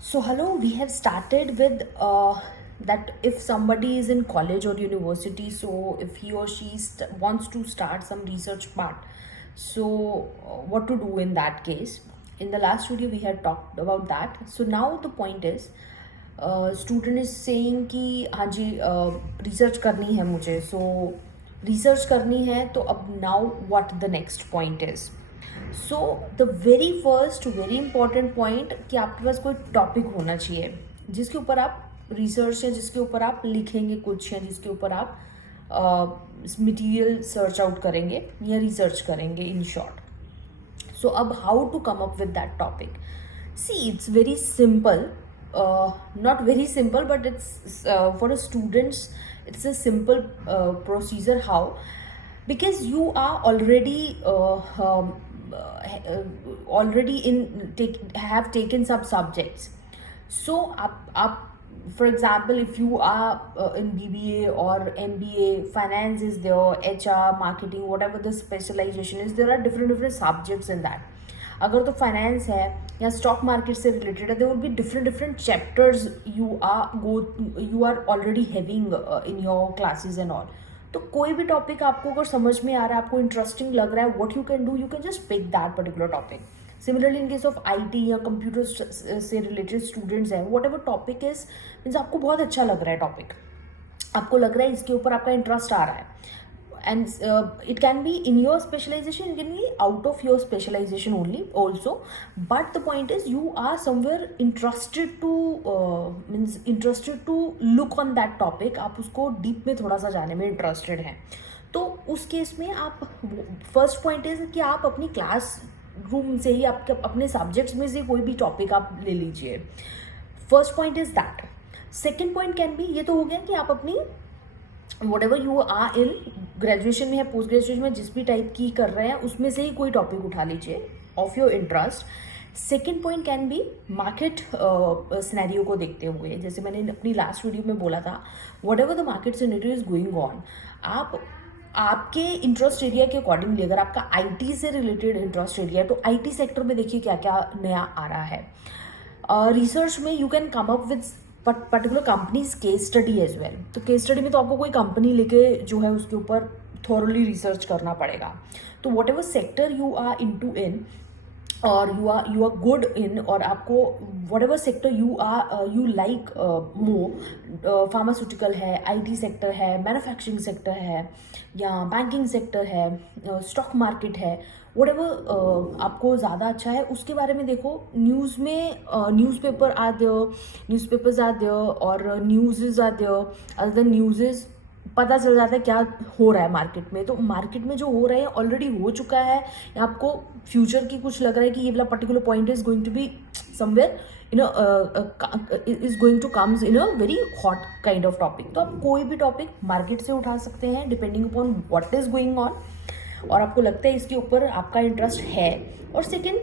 So, hello, we have started with that if somebody is in college or university, so if he or she wants to start some research part, so what to do in that case? In the last video, we had talked about that. So, now the point is, student is saying कि हाँ जी research करनी है मुझे सो research करनी है तो अब now what the next point is so the very first very important point कि आपके पास कोई टॉपिक होना चाहिए जिसके ऊपर आप रिसर्च या जिसके ऊपर आप लिखेंगे कुछ या जिसके ऊपर आप मटेरियल सर्च आउट करेंगे या रिसर्च करेंगे इन शॉर्ट. सो अब how to come up with that topic. See, it's very simple. Not very simple, but it's for a students. It's a simple procedure. How? Because you are already have taken some subjects. So, for example, if you are in BBA or MBA, finance is there, HR, marketing, whatever the specialization is, there are different subjects in that. अगर तो finance है या stock market से related है there will be different chapters you are already having in your classes and all. तो कोई भी topic आपको अगर समझ में आ रहा है, आपको इंटरेस्टिंग लग रहा है, what you can just pick that particular topic. Similarly in case of IT या कंप्यूटर से रिलेटेड स्टूडेंट्स हैं, whatever topic is means आपको बहुत अच्छा लग रहा है टॉपिक, आपको लग रहा है इसके ऊपर आपका इंटरेस्ट आ रहा है, and it can be in your specialization, it can be out of your specialization only also, but the point is you are somewhere interested to look on that topic. आप उसको डीप में थोड़ा सा जाने में interested हैं, तो उस केस में आप फर्स्ट पॉइंट इज कि आप अपनी क्लास रूम से ही आपके अपने सब्जेक्ट्स में से कोई भी टॉपिक आप ले लीजिए. First point is that. Second point can be, ये तो हो गया कि आप अपनी whatever you are in graduation में है, पोस्ट ग्रेजुएशन में जिस भी टाइप की कर रहे हैं उसमें से ही कोई टॉपिक उठा लीजिए of your interest. Second point can be market scenario को देखते हुए, जैसे मैंने अपनी लास्ट वीडियो में बोला था, what ever the market scenario is going on, आप आपके इंटरेस्ट एरिया के अकॉर्डिंगली, अगर आपका आईटी से रिलेटेड इंटरेस्ट एरिया है तो आईटी सेक्टर में देखिए क्या क्या नया आ रहा है. रिसर्च में you can come up with particular companies case study as well. तो केस स्टडी में तो आपको कोई कंपनी लेके जो है उसके ऊपर थॉरली रिसर्च करना पड़ेगा. तो whatever sector you are into in और यू आर गुड इन, और आपको whatever sector you like more, pharmaceutical है, आईटी सेक्टर है, मैन्युफैक्चरिंग सेक्टर है या बैंकिंग सेक्टर है, स्टॉक मार्केट है, वट एवर आपको ज़्यादा अच्छा है उसके बारे में देखो. न्यूज़ में न्यूज़पेपर्स आर देयर और news are there. Other than news पता चल जाता है क्या हो रहा है मार्केट में. तो मार्केट में जो हो रहा है ऑलरेडी हो चुका है, या आपको फ्यूचर की कुछ लग रहा है कि ये वाला particular point is going to be somewhere is going to comes in a very hot kind of topic. तो आप कोई भी टॉपिक मार्केट से उठा सकते हैं depending upon what is going on, और आपको लगता है इसके ऊपर आपका इंटरेस्ट है. और सेकेंड,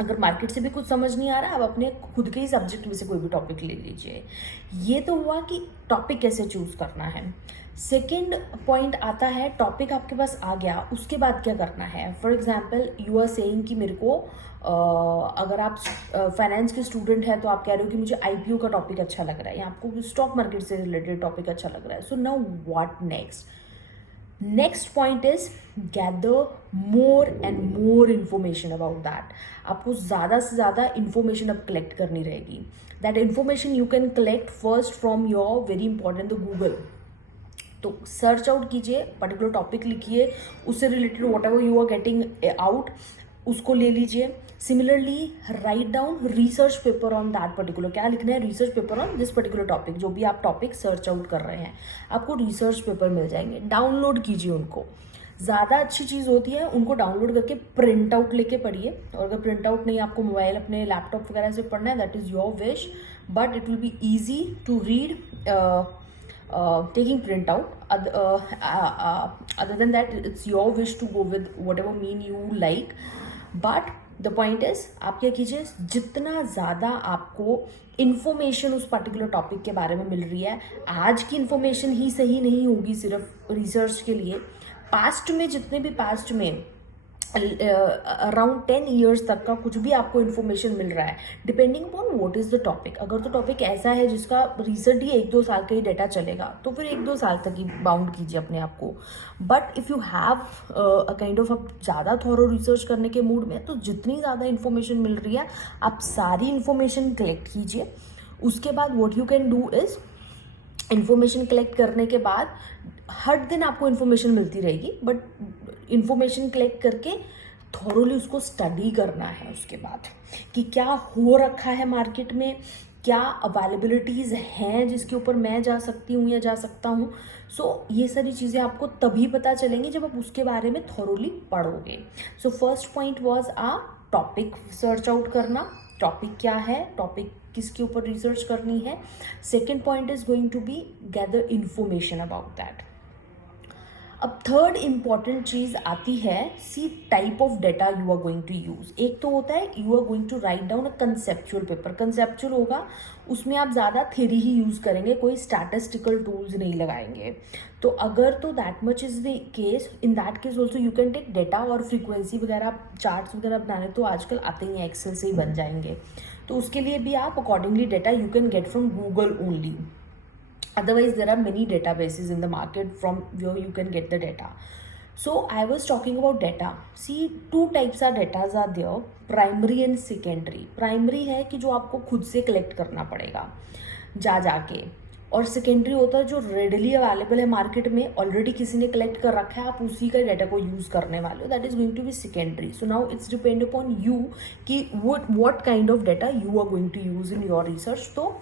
अगर मार्केट से भी कुछ समझ नहीं आ रहा, आप अपने खुद के ही सब्जेक्ट में से कोई भी टॉपिक ले लीजिए. ये तो हुआ कि टॉपिक कैसे चूज करना है. सेकेंड पॉइंट आता है, टॉपिक आपके पास आ गया, उसके बाद क्या करना है. For example you are saying कि मेरे को अगर आप फाइनेंस के स्टूडेंट हैं तो आप कह रहे हो कि मुझे आईपीओ का टॉपिक अच्छा लग रहा है या आपको स्टॉक मार्केट से रिलेटेड टॉपिक अच्छा लग रहा है. So now what next. Next point is gather more and more information about that. आपको ज़्यादा से ज़्यादा इन्फॉर्मेशन अब कलेक्ट करनी रहेगी. That information you can collect first from your very important the Google. तो सर्च आउट कीजिए, पर्टिकुलर टॉपिक लिखिए, उससे related whatever you are getting out उसको ले लीजिए. Similarly write down research paper on that particular. क्या लिखना है? Research paper on this particular topic. जो भी आप टॉपिक सर्च आउट कर रहे हैं आपको रिसर्च पेपर मिल जाएंगे. डाउनलोड कीजिए उनको. ज़्यादा अच्छी चीज़ होती है उनको डाउनलोड करके प्रिंट आउट लेके पढ़िए. और अगर प्रिंट आउट नहीं, आपको मोबाइल अपने लैपटॉप वगैरह से पढ़ना है, that is your wish, but it will be easy to read taking print out. Other than that, it's your wish to go with whatever mean you like. But the point is, आप क्या कीजिए, जितना ज़्यादा आपको information उस particular topic के बारे में मिल रही है, आज की इन्फॉर्मेशन ही सही नहीं होगी सिर्फ रिसर्च के लिए. पास्ट में जितने भी पास्ट में अराउंड 10 ईयर्स तक का कुछ भी आपको इन्फॉर्मेशन मिल रहा है, depending upon what is the topic. अगर तो टॉपिक ऐसा है जिसका रिसेंट ही 1-2 साल का ही डेटा चलेगा, तो फिर 1-2 साल तक ही बाउंड कीजिए अपने आप को। But if you have a kind of, आप ज़्यादा थॉरो रिसर्च करने के मूड में, तो जितनी ज़्यादा इन्फॉर्मेशन मिल रही है आप सारी इन्फॉर्मेशन कलेक्ट कीजिए। उसके बाद what you can do is, information collect करने के बाद हर दिन आपको इन्फॉर्मेशन मिलती रहेगी, बट इन्फॉर्मेशन कलेक्ट करके थॉरोली उसको स्टडी करना है उसके बाद, कि क्या हो रखा है मार्केट में, क्या अवेलेबिलिटीज़ हैं जिसके ऊपर मैं जा सकती हूँ या जा सकता हूँ। सो ये सारी चीज़ें आपको तभी पता चलेंगी जब आप उसके बारे में थॉरोली पढ़ोगे। So first point was topic search out करना, टॉपिक क्या है, टॉपिक किसके ऊपर रिसर्च करनी है। Second point is going to be gather information about that. अब थर्ड इम्पॉर्टेंट चीज़ आती है, see type of data you are going to use. एक तो होता है you are going to write down a conceptual paper. Conceptual होगा, उसमें आप ज़्यादा थ्योरी ही यूज़ करेंगे, कोई स्टैटिस्टिकल टूल्स नहीं लगाएंगे। तो अगर तो that much is the case, in that case also you can take data और फ्रीक्वेंसी वगैरह, चार्ट्स वगैरह बनाने तो आजकल आते ही हैं, एक्सेल से ही बन जाएंगे। तो उसके लिए भी आप accordingly data you can get from Google only. Otherwise, there are many databases in the market from where you can get the data. So I was talking about data. See, two types of data are there, primary and secondary. Primary है कि जो आपको खुद से collect करना पड़ेगा जा जाके, और सेकेंडरी होता है जो रेडली अवेलेबल है मार्केट में, ऑलरेडी किसी ने कलेक्ट कर रखा है, आप उसी का डाटा को यूज़ करने वाले हो, that is going to be secondary. So now it's depend upon you कि what kind of data you are going to use in your research. तो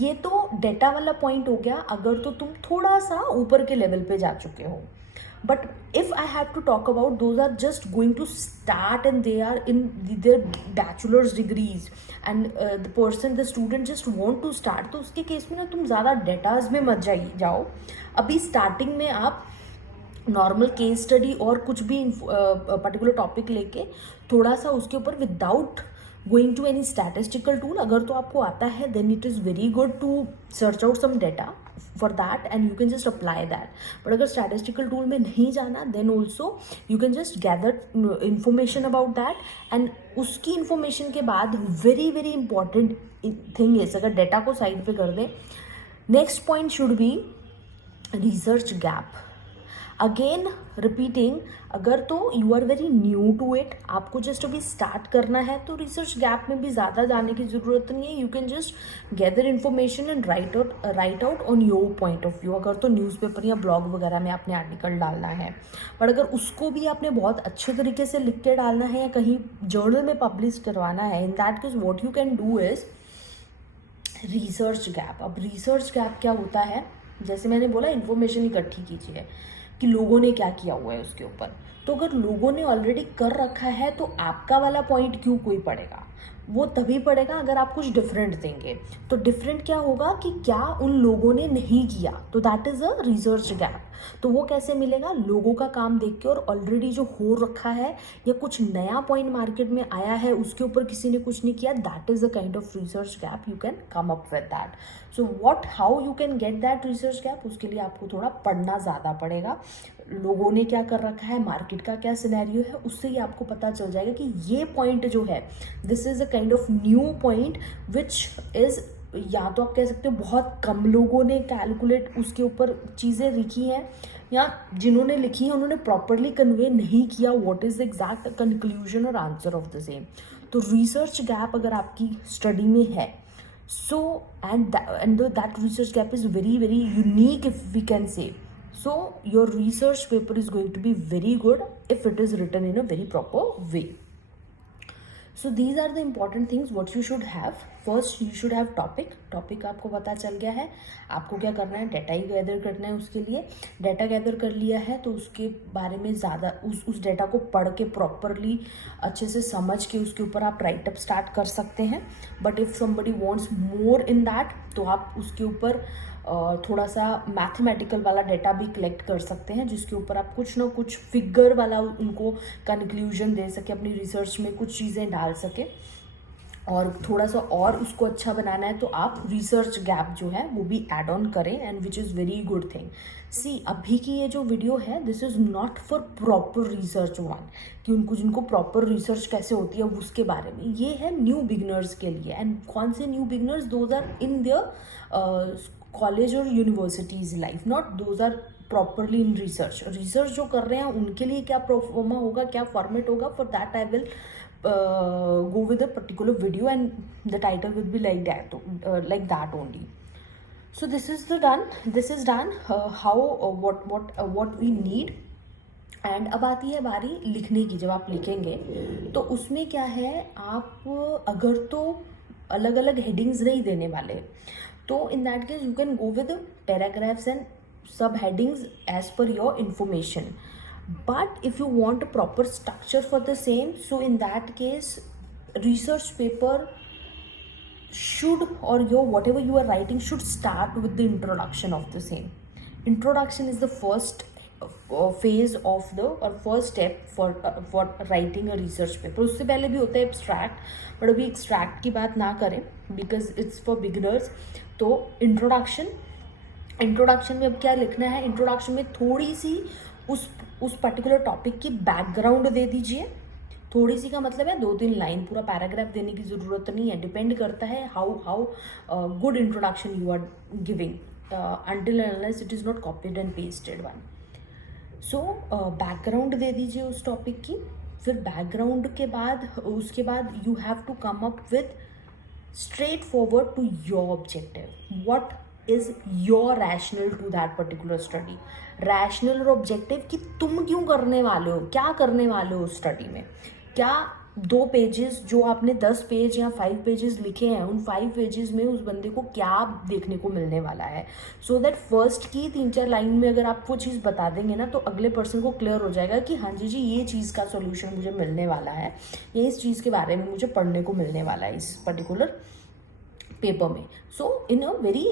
ये तो डेटा वाला पॉइंट हो गया अगर तो तुम थोड़ा सा ऊपर के लेवल पे जा चुके हो। But if I have to talk about those are just going to start and they are in their bachelor's degrees and the student just want to start, तो उसके केस में ना तुम ज़्यादा डेटाज में मत जाओ। अभी स्टार्टिंग में आप नॉर्मल केस स्टडी और कुछ भी पर्टिकुलर टॉपिक लेके थोड़ा सा उसके ऊपर without going to any statistical tool, अगर तो आपको आता है then it is very good to search out some data for that and you can just apply that. But अगर स्टैटिस्टिकल टूल में नहीं जाना then also you can just gather information about that, and उसकी information के बाद very very important thing is, अगर data को side पे कर दें, next point should B research gap. Again repeating, अगर तो you are very new to it, आपको जस्ट अभी स्टार्ट करना है, तो रिसर्च गैप में भी ज़्यादा जाने की ज़रूरत नहीं है। You can just gather information and right out on your point of view. अगर तो न्यूज़पेपर या ब्लॉग वगैरह में आपने आर्टिकल डालना है, पर अगर उसको भी आपने बहुत अच्छे तरीके से लिख के डालना है या कहीं जर्नल में पब्लिश करवाना है, इन that case what you can do is research gap. अब रिसर्च गैप क्या होता है, जैसे मैंने बोला इन्फॉर्मेशन इकट्ठी कीजिए कि लोगों ने क्या किया हुआ है उसके ऊपर। तो अगर लोगों ने ऑलरेडी कर रखा है तो आपका वाला पॉइंट क्यों कोई पड़ेगा, वो तभी पड़ेगा अगर आप कुछ डिफरेंट देंगे। तो डिफरेंट क्या होगा कि क्या उन लोगों ने नहीं किया, तो that is a research gap. तो वो कैसे मिलेगा, लोगों का काम देख के और ऑलरेडी जो हो रखा है या कुछ नया पॉइंट मार्केट में आया है उसके ऊपर किसी ने कुछ नहीं किया, that is a kind of research gap. You can come up with that. So how you can get that research gap, उसके लिए आपको थोड़ा पढ़ना ज़्यादा पड़ेगा, लोगों ने क्या कर रखा है, मार्केट का क्या सिनेरियो है, उससे ही आपको पता चल जाएगा कि ये पॉइंट जो है this is a kind of new point which is, या तो आप कह सकते हो बहुत कम लोगों ने कैलकुलेट उसके ऊपर चीज़ें लिखी हैं, या जिन्होंने लिखी हैं उन्होंने प्रॉपरली कन्वे नहीं किया what is the exact conclusion और आंसर ऑफ द सेम। तो रिसर्च गैप अगर आपकी स्टडी में है, so and that research gap is very very unique if we can say, so your research paper is going to be very good if it is written in a very proper way. So these are the important things what you should have. First you should have topic आपको पता चल गया है, आपको क्या करना है, data ही gather करना है। उसके लिए डाटा गैदर कर लिया है तो उसके बारे में ज़्यादा उस डाटा को पढ़ के प्रॉपरली अच्छे से समझ के उसके ऊपर आप राइटअप स्टार्ट कर सकते हैं। But if somebody wants more in that तो आप उसके ऊपर थोड़ा सा मैथमेटिकल वाला डेटा भी कलेक्ट कर सकते हैं, जिसके ऊपर आप कुछ ना कुछ फिगर वाला उनको कंक्लूजन दे सके, अपनी रिसर्च में कुछ चीज़ें डाल सके। और थोड़ा सा और उसको अच्छा बनाना है तो आप रिसर्च गैप जो है वो भी ऐड ऑन करें, and which is very good thing. See अभी की ये जो वीडियो है this is not for proper research one, कि उनको जिनको प्रॉपर रिसर्च कैसे होती है उसके बारे में, ये है न्यू बिगनर्स के लिए। एंड कौन से new beginners? Those are in their college और universities life, not those are properly in research. Research जो कर रहे हैं उनके लिए क्या प्रोफोमा होगा, क्या फॉर्मेट होगा, for that I will go with a particular video, and the title will be like that only. So this is done how what we need. And अब आती है बारी लिखने की। जब आप लिखेंगे तो उसमें क्या है, आप अगर तो अलग अलग हेडिंग्स नहीं देने वाले तो in that case you can go with paragraphs and sub headings as per your information. But if you want a proper structure for the same, so in that case research paper should, or your whatever you are writing should start with the introduction of the same. Introduction is the first phase of the or first step for writing a research paper. उससे पहले भी होता है abstract, but अभी extract की बात ना करें because it's for beginners. तो इंट्रोडक्शन में अब क्या लिखना है, इंट्रोडक्शन में थोड़ी सी उस पर्टिकुलर टॉपिक की बैकग्राउंड दे दीजिए. थोड़ी सी का मतलब है 2-3 लाइन, पूरा पैराग्राफ देने की ज़रूरत नहीं है. डिपेंड करता है how good introduction you are giving, until and unless it is not copied and pasted one. So background दे दीजिए उस टॉपिक की. फिर बैकग्राउंड के बाद उसके बाद you have to come up with straightforward to your objective. What is your rationale to that particular study. Rationale और ऑब्जेक्टिव कि तुम क्यों करने वाले हो, क्या करने वाले हो स्टडी में. क्या 2 पेजेस जो आपने 10 पेज या 5 पेजेस लिखे हैं, उन 5 पेजेस में उस बंदे को क्या देखने को मिलने वाला है. सो दैट फर्स्ट की 3-4 लाइन में अगर आप वो चीज़ बता देंगे ना तो अगले पर्सन को क्लियर हो जाएगा कि हाँ जी ये चीज़ का सॉल्यूशन मुझे मिलने वाला है, या इस चीज़ के बारे में मुझे पढ़ने को मिलने वाला है इस पर्टिकुलर पेपर में. So in a very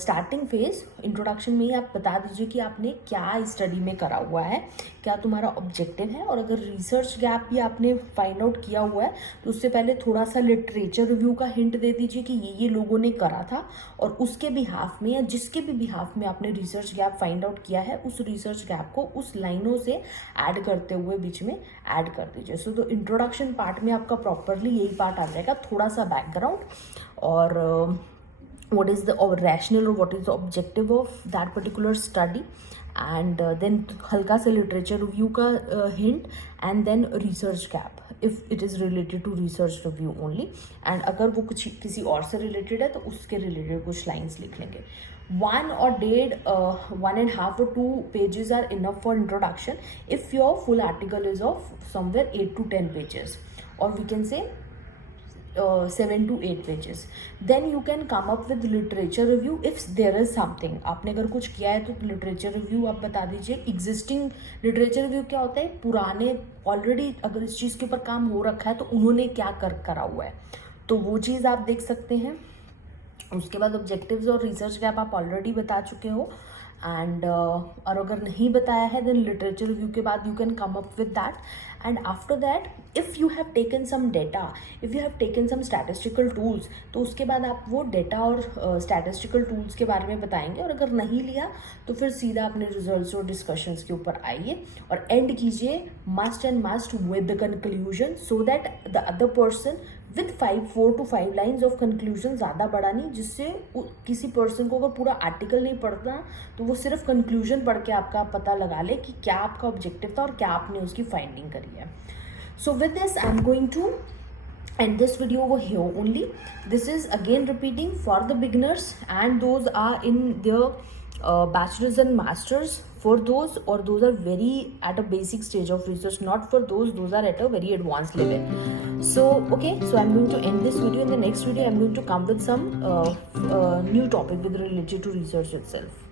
starting phase introduction में ही आप बता दीजिए कि आपने क्या स्टडी में करा हुआ है, क्या तुम्हारा ऑब्जेक्टिव है. और अगर रिसर्च गैप भी आपने फाइंड आउट किया हुआ है तो उससे पहले थोड़ा सा लिटरेचर रिव्यू का हिंट दे दीजिए कि ये लोगों ने करा था, और उसके बिहाफ में या जिसके भी बिहाफ में आपने रिसर्च गैप फाइंड आउट किया है उस रिसर्च गैप को उस लाइनों से ऐड करते हुए बीच में ऐड कर दीजिए. सो तो इंट्रोडक्शन पार्ट में आपका प्रॉपरली यही पार्ट आ जाएगा, थोड़ा सा बैकग्राउंड और what is the rational or what is the objective of that particular study, and then हल्का सा literature review का hint, and then research gap if it is related to research review only, and अगर वो कुछ किसी और से related है तो उसके related कुछ lines लिख लेंगे. 1.5 or 2 pages are enough for introduction if your full article is of somewhere 8 to 10 pages, or we can say 7 to 8 pages. Then you can come up with literature review if there is something. आपने अगर कुछ किया है तो literature review आप बता दीजिए. Existing literature review क्या होता है, पुराने ऑलरेडी अगर इस चीज़ के ऊपर काम हो रखा है तो उन्होंने क्या करा हुआ है तो वो चीज़ आप देख सकते हैं. उसके बाद ऑब्जेक्टिव्स और रिसर्च गैप आप ऑलरेडी बता चुके हो, एंड और अगर नहीं बताया है देन लिटरेचर रिव्यू के बाद you can come up with that. And after that if you have taken some data, if you have taken some statistical tools, तो उसके बाद आप वो डेटा और स्टैटिस्टिकल टूल्स के बारे में बताएंगे. और अगर नहीं लिया तो फिर सीधा अपने रिजल्ट्स और डिस्कशंस के ऊपर आइए और एंड कीजिए must with the conclusion, so that the other person with 4 to 5 lines of conclusion, ज़्यादा बड़ा नहीं, जिससे किसी पर्सन को अगर पूरा आर्टिकल नहीं पढ़ना तो वो सिर्फ कंक्लूजन पढ़ के आपका पता लगा ले कि क्या आपका ऑब्जेक्टिव था और क्या आपने उसकी फाइंडिंग करी है. So with this I am going to end this video over here only. This is again repeating for the beginners and those are in their bachelor's and masters. For those are very at a basic stage of research, not for those are at a very advanced level. So okay, so I'm going to end this video. In the next video I'm going to come with some new topic with related to research itself.